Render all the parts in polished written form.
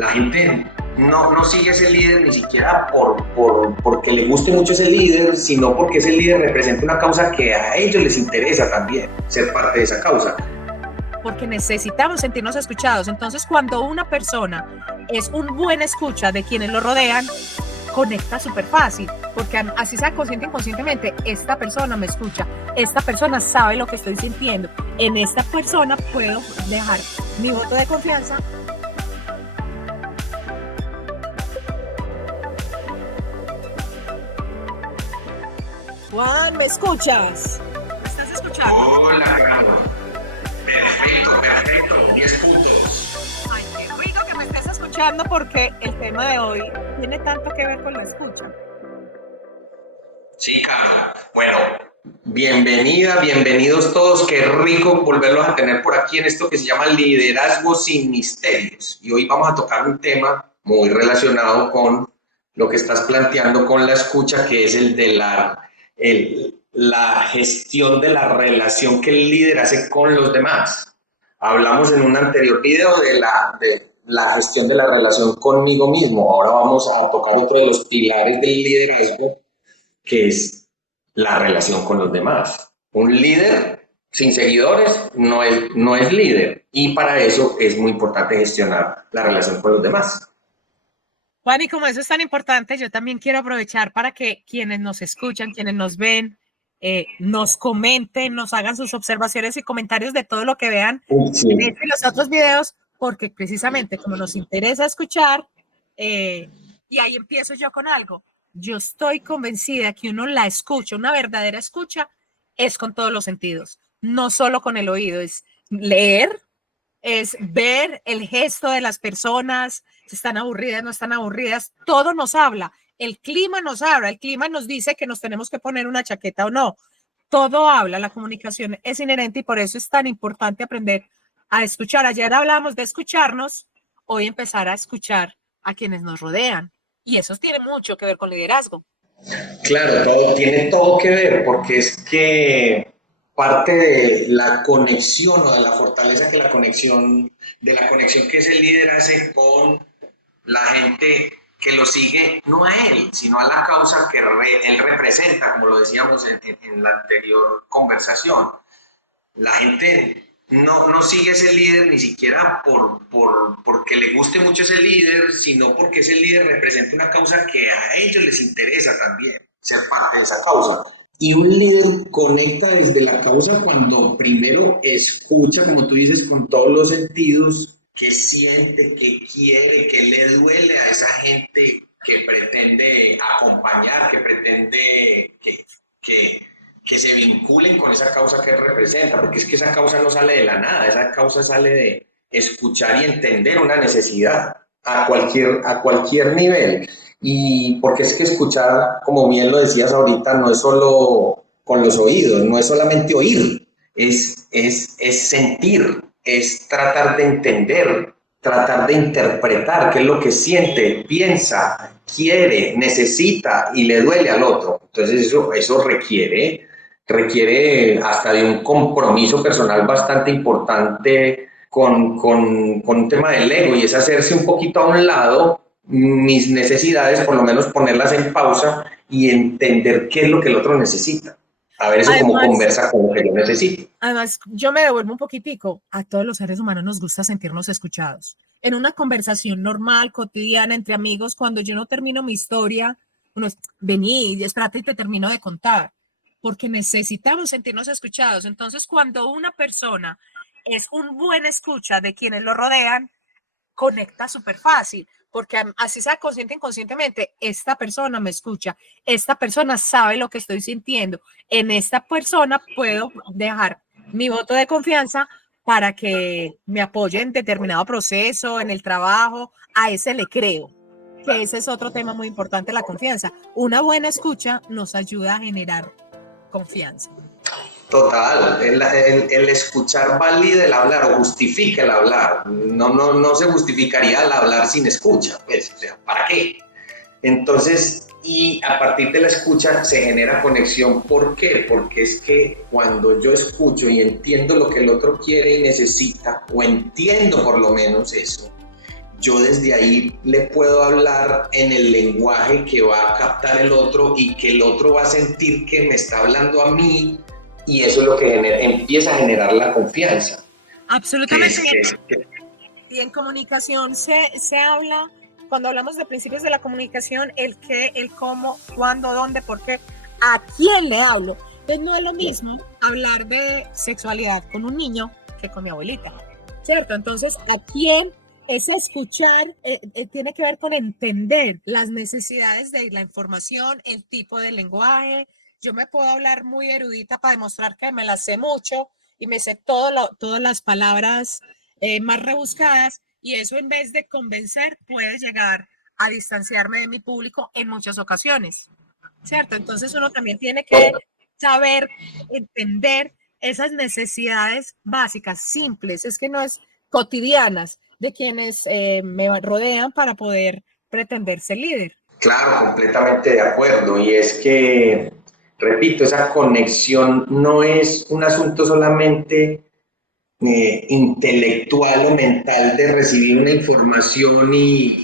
La gente no sigue ese líder ni siquiera porque le guste mucho ese líder, sino porque ese líder representa una causa que a ellos les interesa también ser parte de esa causa. Porque necesitamos sentirnos escuchados. Entonces, cuando una persona es un buen escucha de quienes lo rodean, conecta súper fácil, porque así sea consciente o inconscientemente, esta persona me escucha, esta persona sabe lo que estoy sintiendo, en esta persona puedo dejar mi voto de confianza. Juan, ¿me escuchas? ¿Me estás escuchando? Hola, Carlos. Perfecto, 10 puntos. Ay, qué rico que me estés escuchando porque el tema de hoy tiene tanto que ver con la escucha. Sí, Carlos. Bueno, bienvenidos todos. Qué rico volverlos a tener por aquí en esto que se llama Liderazgo sin Misterios. Y hoy vamos a tocar un tema muy relacionado con lo que estás planteando con la escucha, que es el de la gestión de la relación que el líder hace con los demás. Hablamos en un anterior video de la gestión de la relación conmigo mismo. Ahora vamos a tocar otro de los pilares del liderazgo, que es la relación con los demás. Un líder sin seguidores no es líder, y para eso es muy importante gestionar la relación con los demás. Juan, y como eso es tan importante, yo también quiero aprovechar para que quienes nos escuchan, quienes nos ven, nos comenten, nos hagan sus observaciones y comentarios de todo lo que vean Sí. en este y los otros videos, porque precisamente como nos interesa escuchar, y ahí empiezo yo con algo. Yo estoy convencida que uno la escucha, una verdadera escucha, es con todos los sentidos, no solo con el oído, es leer, es ver el gesto de las personas, si están aburridas, no están aburridas, todo nos habla. El clima nos habla, el clima nos dice que nos tenemos que poner una chaqueta o no. Todo habla, la comunicación es inherente y por eso es tan importante aprender a escuchar. Ayer hablamos de escucharnos, hoy empezar a escuchar a quienes nos rodean. Y eso tiene mucho que ver con liderazgo. Claro, tiene todo que ver, porque es que parte de la conexión o de la fortaleza de la conexión que ese líder hace con la gente que lo sigue, no a él, sino a la causa que él representa, como lo decíamos en la anterior conversación. La gente no sigue ese líder ni siquiera porque le guste mucho ese líder, sino porque ese líder representa una causa que a ellos les interesa también ser parte de esa causa. Y un líder conecta desde la causa cuando primero escucha, como tú dices, con todos los sentidos, que siente, que quiere, que le duele a esa gente que pretende acompañar, que pretende que se vinculen con esa causa que representa, porque es que esa causa no sale de la nada, esa causa sale de escuchar y entender una necesidad a cualquier nivel. Y porque es que escuchar, como bien lo decías ahorita, no es solo con los oídos, no es solamente oír, es sentir, es tratar de entender, tratar de interpretar qué es lo que siente, piensa, quiere, necesita y le duele al otro. Entonces eso requiere hasta de un compromiso personal bastante importante con un tema del ego, y es hacerse un poquito a un lado mis necesidades, por lo menos ponerlas en pausa y entender qué es lo que el otro necesita. A ver eso como conversa con lo que yo necesito. Además, yo me devuelvo un poquitico. A todos los seres humanos nos gusta sentirnos escuchados. En una conversación normal, cotidiana, entre amigos, cuando yo no termino mi historia, uno es, vení, espérate y te termino de contar. Porque necesitamos sentirnos escuchados. Entonces, cuando una persona es un buen escucha de quienes lo rodean, conecta súper fácil, porque así sea consciente o inconscientemente, esta persona me escucha, esta persona sabe lo que estoy sintiendo, en esta persona puedo dejar mi voto de confianza para que me apoye en determinado proceso, en el trabajo, a ese le creo, que ese es otro tema muy importante, la confianza. Una buena escucha nos ayuda a generar confianza. Total, el escuchar valida el hablar o justifica el hablar. No se justificaría el hablar sin escucha, pues, o sea, ¿para qué? Entonces, y a partir de la escucha se genera conexión. ¿Por qué? Porque es que cuando yo escucho y entiendo lo que el otro quiere y necesita, o entiendo por lo menos eso, yo desde ahí le puedo hablar en el lenguaje que va a captar el otro y que el otro va a sentir que me está hablando a mí, y eso es lo que empieza a generar la confianza. Absolutamente. Y en comunicación se habla, cuando hablamos de principios de la comunicación, el qué, el cómo, cuándo, dónde, por qué, a quién le hablo. Entonces no es lo mismo hablar de sexualidad con un niño que con mi abuelita, ¿cierto? Entonces, ¿a quién? Es escuchar, tiene que ver con entender las necesidades de la información, el tipo de lenguaje. Yo me puedo hablar muy erudita para demostrar que me las sé mucho y me sé todas las palabras más rebuscadas, y eso, en vez de convencer, puede llegar a distanciarme de mi público en muchas ocasiones, ¿cierto? Entonces uno también tiene que saber entender esas necesidades básicas, simples, es que no es cotidianas, de quienes me rodean para poder pretender ser líder. Claro, completamente de acuerdo. Y es que, repito, esa conexión no es un asunto solamente intelectual o mental de recibir una información y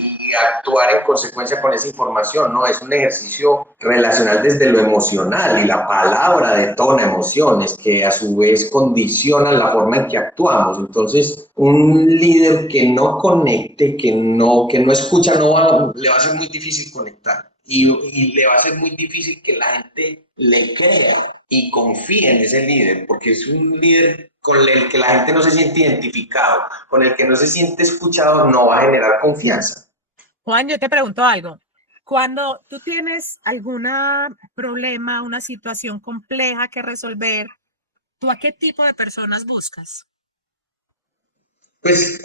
actuar en consecuencia con esa información, no, es un ejercicio relacional desde lo emocional, y la palabra detona emociones que a su vez condicionan la forma en que actuamos. Entonces, un líder que no conecte, que no escucha, le va a ser muy difícil conectar. Y le va a ser muy difícil que la gente le crea y confíe en ese líder, porque es un líder con el que la gente no se siente identificado, con el que no se siente escuchado, no va a generar confianza. Juan, yo te pregunto algo. Cuando tú tienes algún problema, una situación compleja que resolver, ¿tú a qué tipo de personas buscas? Pues,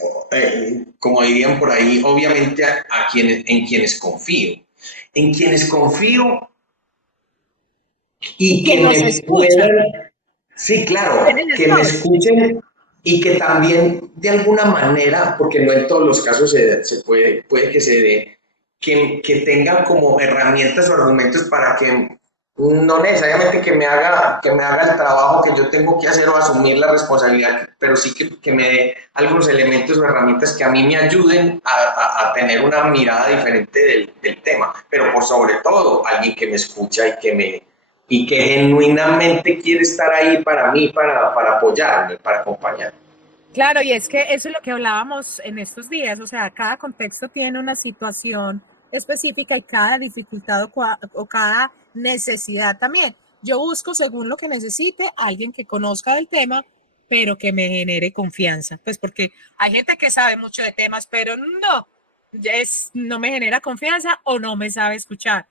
como dirían por ahí, obviamente en quienes confío. En quienes confío y Que que nos me escuchan. puedan, sí, claro, que me escuchen y que también de alguna manera, porque no en todos los casos se puede que se dé, que tengan como herramientas o argumentos para que no necesariamente que me haga el trabajo que yo tengo que hacer o asumir la responsabilidad, pero sí que me dé algunos elementos o herramientas que a mí me ayuden a tener una mirada diferente del tema, pero por sobre todo alguien que me escucha y que genuinamente quiere estar ahí para mí, para apoyarme, para acompañarme. Claro, y es que eso es lo que hablábamos en estos días, o sea, cada contexto tiene una situación específica y cada dificultad o cada necesidad también. Yo busco, según lo que necesite, alguien que conozca del tema, pero que me genere confianza, pues porque hay gente que sabe mucho de temas, pero no me genera confianza o no me sabe escuchar.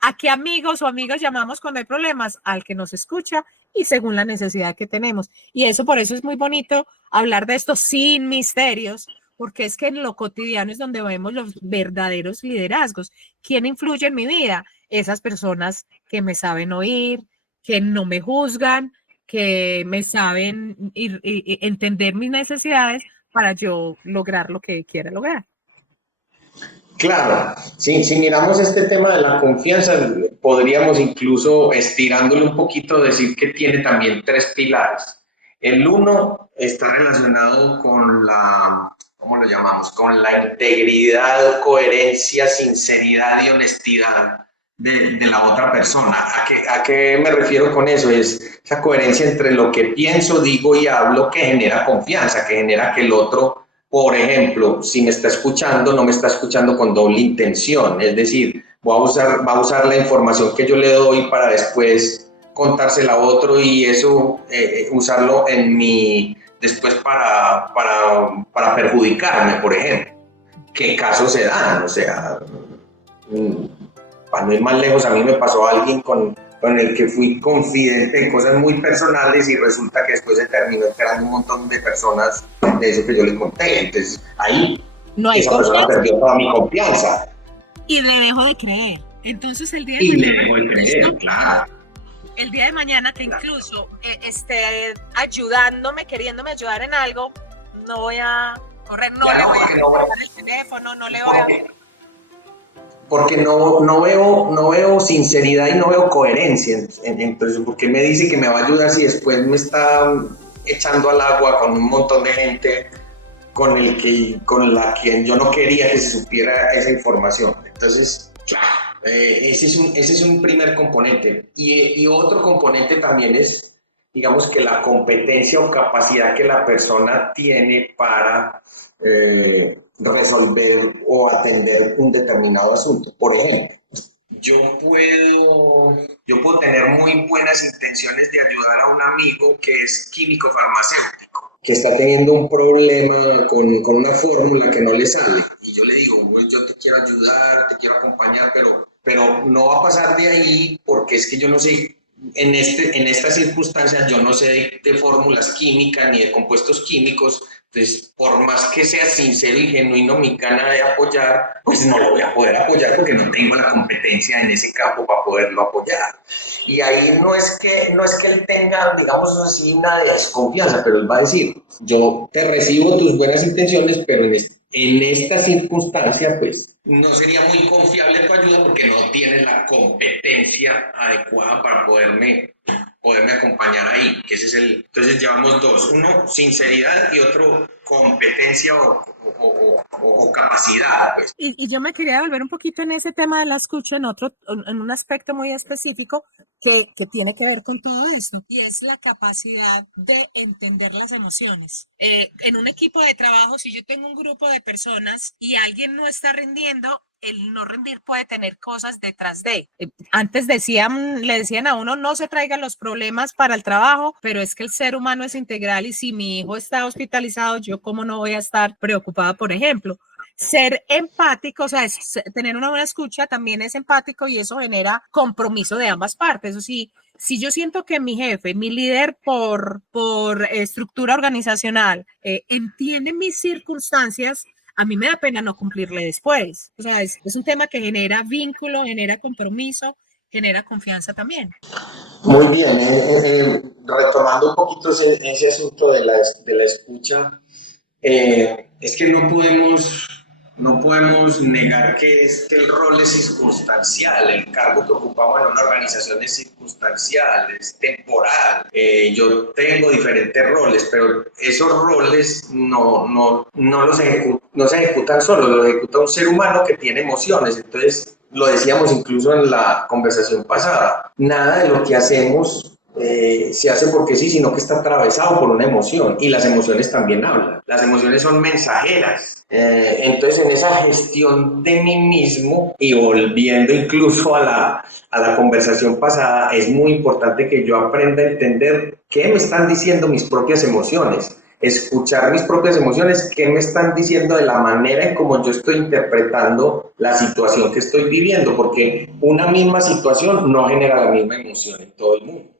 ¿A qué amigos o amigas llamamos cuando hay problemas? Al que nos escucha y según la necesidad que tenemos. Y por eso es muy bonito hablar de esto sin misterios, porque es que en lo cotidiano es donde vemos los verdaderos liderazgos. ¿Quién influye en mi vida? Esas personas que me saben oír, que no me juzgan, que me saben entender mis necesidades para yo lograr lo que quiera lograr. Claro, sí, si miramos este tema de la confianza, podríamos incluso, estirándolo un poquito, decir que tiene también tres pilares. El uno está relacionado con ¿cómo lo llamamos? Con la integridad, coherencia, sinceridad y honestidad de la otra persona. ¿A qué me refiero con eso? Es esa coherencia entre lo que pienso, digo y hablo, que genera confianza, que genera que el otro, por ejemplo, si me está escuchando, no me está escuchando con doble intención, es decir, va a usar la información que yo le doy para después contársela a otro, y eso usarlo después para perjudicarme, por ejemplo. ¿Qué casos se dan? O sea, para no ir más lejos, a mí me pasó a alguien con el que fui confidente en cosas muy personales y resulta que después se terminó enterando un montón de personas de eso que yo le conté. Entonces ahí no hay esa confianza. persona perdió toda mi confianza. Y le dejo de creer. Entonces el día de mañana... Y le dejo de creer, claro. El día de mañana que incluso esté ayudándome, queriéndome ayudar en algo, no voy a correr, no le voy a cortar el teléfono, no le voy a... Porque no veo sinceridad y no veo coherencia. Entonces, ¿por qué me dice que me va a ayudar si después me está echando al agua con un montón de gente con la que yo no quería que se supiera esa información. Entonces, claro, ese es un primer componente. Y otro componente también es, digamos, que la competencia o capacidad que la persona tiene para resolver o atender un determinado asunto. Por ejemplo, yo puedo, yo puedo tener muy buenas intenciones de ayudar a un amigo que es químico farmacéutico, que está teniendo un problema con una fórmula que no le sale. Y yo le digo, "Pues yo te quiero ayudar, te quiero acompañar, pero no va a pasar de ahí porque es que yo no sé, en estas circunstancias yo no sé de fórmulas químicas ni de compuestos químicos. Entonces, por más que sea sincero y genuino mi gana de apoyar, pues no lo voy a poder apoyar porque no tengo la competencia en ese campo para poderlo apoyar. Y ahí no es que él tenga, digamos así, una desconfianza, pero él va a decir, yo te recibo tus buenas intenciones, pero en esta circunstancia, pues no sería muy confiable tu ayuda porque no tienes la competencia adecuada para poderme acompañar ahí, que ese es entonces llevamos dos, uno sinceridad y otro competencia o capacidad, pues. Y yo me quería volver un poquito en ese tema de la escucha, en un aspecto muy específico que tiene que ver con todo esto, y es la capacidad de entender las emociones. En un equipo de trabajo, si yo tengo un grupo de personas y alguien no está rindiendo, el no rendir puede tener cosas detrás de. Antes le decían a uno, no se traigan los problemas para el trabajo, pero es que el ser humano es integral y si mi hijo está hospitalizado, yo cómo no voy a estar preocupada, por ejemplo. Ser empático, o sea, tener una buena escucha también es empático y eso genera compromiso de ambas partes. O sí, si yo siento que mi jefe, mi líder por estructura organizacional, entiende mis circunstancias, a mí me da pena no cumplirle después. O sea, es un tema que genera vínculo, genera compromiso, genera confianza también. Muy bien, retomando un poquito ese asunto de la escucha, es que no podemos negar que el rol es circunstancial, el cargo que ocupamos en una organización es circunstancial, es temporal. Yo tengo diferentes roles, pero esos roles no se ejecutan solos, los ejecuta un ser humano que tiene emociones. Entonces, lo decíamos incluso en la conversación pasada, nada de lo que hacemos se hace porque sí, sino que está atravesado por una emoción y las emociones también hablan. Las emociones son mensajeras. Entonces, en esa gestión de mí mismo y volviendo incluso a la conversación pasada, es muy importante que yo aprenda a entender qué me están diciendo mis propias emociones, escuchar mis propias emociones, qué me están diciendo de la manera en cómo yo estoy interpretando la situación que estoy viviendo, porque una misma situación no genera la misma emoción en todo el mundo.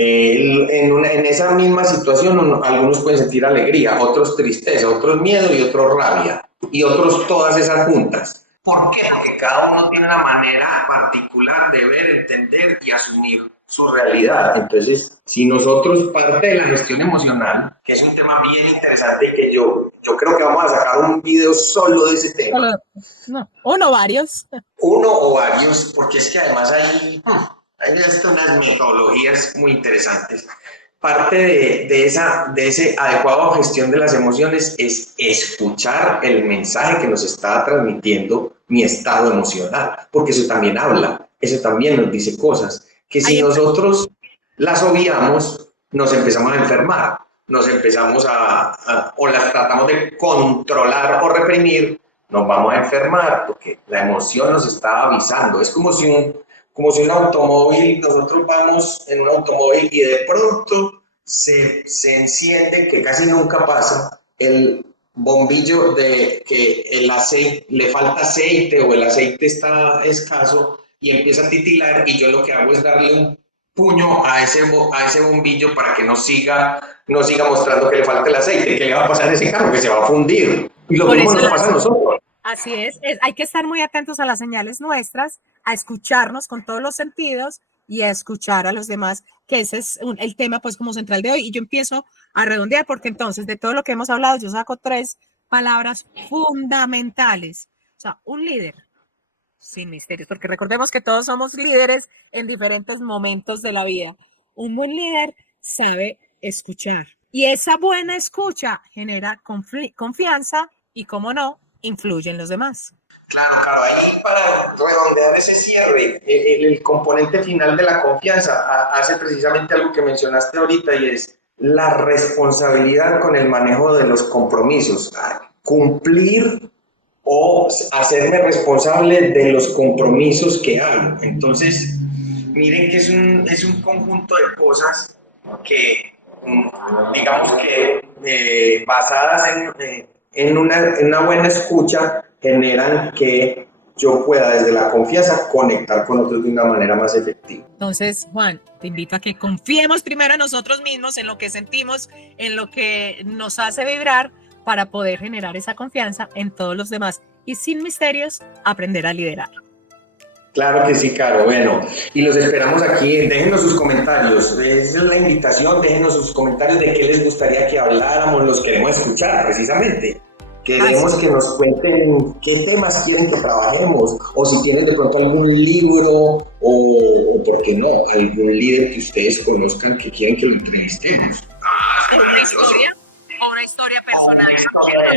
En esa misma situación algunos pueden sentir alegría, otros tristeza, otros miedo y otros rabia y otros todas esas juntas. ¿Por qué? Porque cada uno tiene una manera particular de ver, entender y asumir su realidad. Entonces, si nosotros parte de la gestión emocional, que es un tema bien interesante y que yo creo que vamos a sacar un video solo de ese tema. No, uno, varios. Uno o varios, porque es que además hay hasta unas metodologías muy interesantes. Parte de ese adecuado gestión de las emociones es escuchar el mensaje que nos está transmitiendo mi estado emocional, porque eso también habla, eso también nos dice cosas, que si nosotros las obviamos, nos empezamos a enfermar, nos empezamos o las tratamos de controlar o reprimir, nos vamos a enfermar porque la emoción nos está avisando. Es como si un automóvil, nosotros vamos en un automóvil y de pronto se enciende, que casi nunca pasa, el bombillo de que el aceite, le falta aceite o el aceite está escaso y empieza a titilar y yo lo que hago es darle un puño a ese bombillo para que no siga mostrando que le falta el aceite. ¿Qué le va a pasar a ese carro? Que se va a fundir. Y lo Por mismo eso nos pasa a nosotros. así hay que estar muy atentos a las señales nuestras, a escucharnos con todos los sentidos y a escuchar a los demás, que ese es el tema pues como central de hoy. Y yo empiezo a redondear porque entonces de todo lo que hemos hablado yo saco 3 palabras fundamentales. O sea, un líder sin misterios, porque recordemos que todos somos líderes en diferentes momentos de la vida. Un buen líder sabe escuchar, Y esa buena escucha genera confianza y, como no, influye en los demás. Claro, claro, ahí para redondear ese cierre, el componente final de la confianza hace precisamente algo que mencionaste ahorita y es la responsabilidad con el manejo de los compromisos, cumplir o hacerme responsable de los compromisos que hago. Entonces, miren que es un conjunto de cosas que, digamos que basadas en una buena escucha, generan que yo pueda desde la confianza conectar con otros de una manera más efectiva. Entonces, Juan, te invito a que confiemos primero en nosotros mismos, en lo que sentimos, en lo que nos hace vibrar, para poder generar esa confianza en todos los demás y, sin misterios, aprender a liderar. Claro que sí, Caro. Bueno, y los esperamos aquí. Déjenos sus comentarios. Esa es la invitación. Déjenos sus comentarios de qué les gustaría que habláramos. Los queremos escuchar, precisamente. Queremos que nos cuenten qué temas quieren que trabajemos. O si tienen de pronto algún libro o ¿por qué no? Algún líder que ustedes conozcan que quieran que lo entrevistemos. Una historia personal.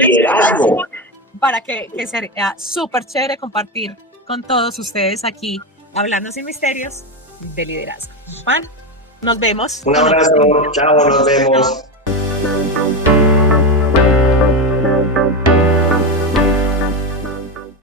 De liderazgo. Para que sea súper chévere compartir con todos ustedes aquí, hablando sin misterios de liderazgo. Juan, nos vemos. Un abrazo, chao, nos vemos.